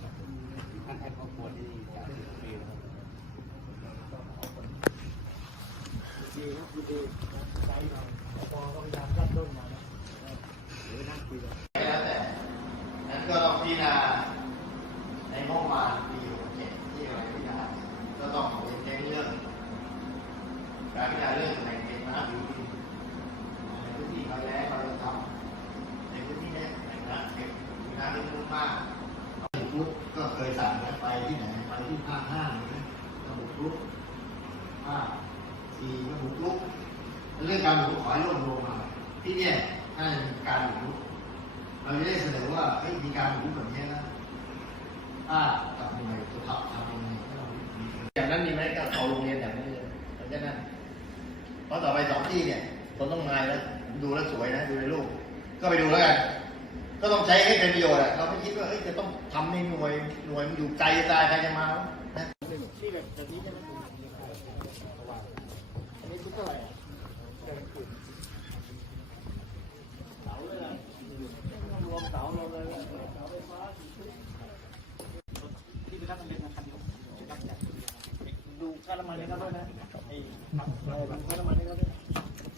ครับท่านให้ครอบครัวที่สามสิบปีแล้วครับดีนะดีดีใจหน่อยพอก็พยายามรับต้นมานะเดียวนั่งคุยกันแล้วแต่นั้นก็ต้องพิจารณาในงบประมาณปีหกเจ็ดที่อะไรพิจารณาก็ต้องเน้นเรื่องการพิจารณาเรื่องแหล่งเก็บน้ำอยู่ที่ในพื้นที่ภัยแล้งเราจะทำในพื้นที่นี้แหล่งน้ำเก็บน้ำที่มุ่งมาก รุกก็เคยสั่งไปที่ไหนไปที่ภาคห้านี่นะกบุกรุกภาคสี่ก็บุกรุกเรื่องการบุกรุกขอให้รวบรวมมาที่เนี่ยถ้าการบุกรุกเราจะได้เสนอว่าเฮ้ยมีการบุกรุกแบบนี้นะถ้ากับหน่วยจะทำทำยังไงให้เรามีอย่างนั้นมีไหมก็เอาโรงเรียนอย่างนี้เลยมันจะนั่นเพราะต่อไปสองที่เนี่ยคนต้องมาแล้วดูแล้วสวยนะดูในรูปก็ไปดูแล้วกัน ก็ต้องใช้ให้เป็นประโยชน์อะเราไม่คิดว่าจะต้องทำในหน่วยหน่วยมันอยู่ไกลจะตายใครจะมาวะนะที่แบบแบบนี้ใช่ไหมอันนี้คุณเท่าไหร่อะเดินขึ้นเสาเลยนะรวมเสารวมเลยเสาไฟฟ้าที่ไปรับมันเป็นคันเดียวรับจากดูค่าน้ำมันนี่ครับด้วยนะไอ้ดูค่าน้ำมันนี่ครับด้วย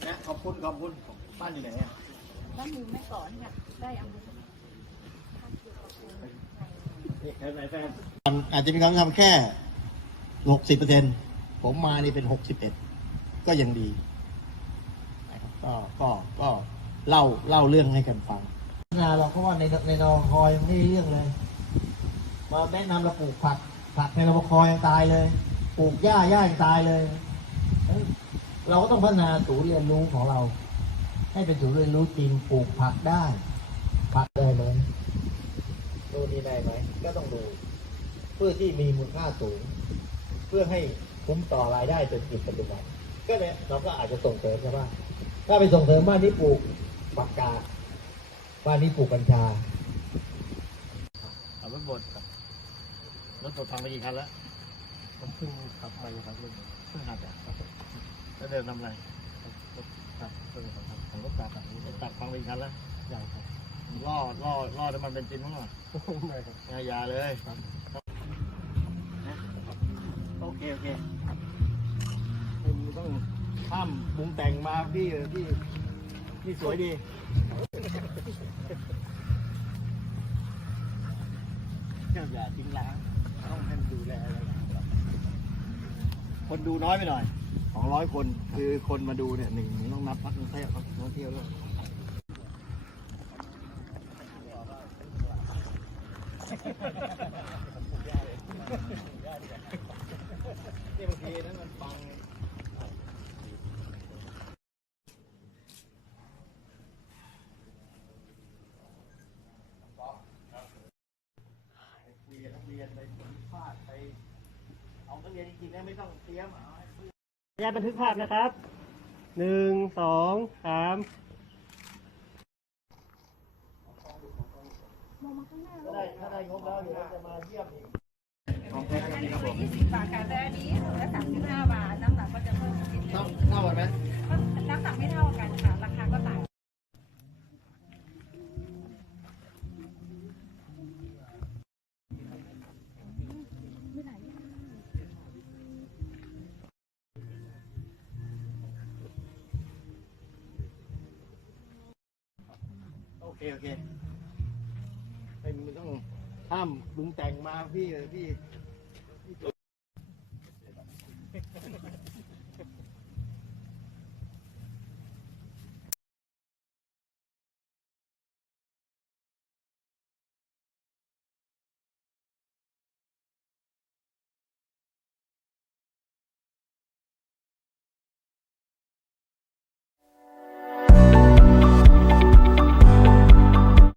นะขอบคุณขอบคุณบ้านอยู่ไหนอะบ้านอยู่แม่สอนค่ะได้อำเภอ นี่แฟนไหนแฟน อาจจะมีการทำแค่หกสิบเปอร์เซ็นผมมานี่เป็นหกสิบเอ็ดก็ยังดีนะครับก็ก็ก็เล่าเล่าเรื่องให้กันฟังงานเราเพราะว่าในในนอคอยไม่ได้เรื่องเลย มาแนะนำเราปลูกผักผักในนอคอยยังตายเลย ปลูกหญ้าหญ้ายังตายเลยเอ้ยเราก็ต้องพัฒนาศูนย์เรียนรู้ของเรา ให้เป็นศูนย์เรียนรู้จริงปลูกผักได้ผักได้ไหม ดูนี่ได้ไหมก็ต้องดู เพื่อที่มีมูลค่าสูง เพื่อให้คุ้มต่อรายได้จนกิจปัจจุบัน ก็เนี่ยเราก็อาจจะส่งเสริมใช่ไหมถ้าไปส่งเสริมบ้านนี้ปลูกผักกาดบ้านนี้ปลูกกัญชาขับรถบดรถบดทำไปกี่คันแล้วผมเพิ่งขับไปครับรถเพิ่งหัดอะแล้วเดินทำอะไรรถตัดเพิ่งขับขับรถตัดอะรถตัดฟังไปกี่คันแล้วยังครับ ล่อล่อล่อน้ำมันเป็นจินมั้งเหรอไม่ครับยาเลยครับโอเคโอเคคุณต้องห้ามปรุงแต่งมาพี่เออพี่พี่สวยดีอย่าทิ้งร้างต้องให้มันดูแลอะไรอย่างคนดูน้อยไปหน่อยสองร้อยคน คือคนมาดูเนี่ยหนึ่งต้องนับพักท่องเที่ยวพักท่องเที่ยวด้วย นี่บางทีนั้นมันฟังเรียนนักเรียนไปสัมภาษณ์ไป เอานักเรียนจริงๆนะไม่ต้องเตรียมเอาให้พูดญาตบันทึกภาพนะครับ หนึ่ง สอง สาม ถ้า ได้ถ้าได้งบแล้วเดี๋ยวจะมาเยี่ยมอีกอันนี้ถุงละยี่สิบาทค่ะแต่อันนี้ถุงละสามสิบาท น้ำหนักก็จะเพิ่มขึ้นนิดนึงเท่ากันไหมก็น้ำหนักไม่เท่ากันค่ะ ราคาก็ต่างโอเค โอเค ไม่มึงต้องห้ามลุงแต่งมาพี่เลยพี่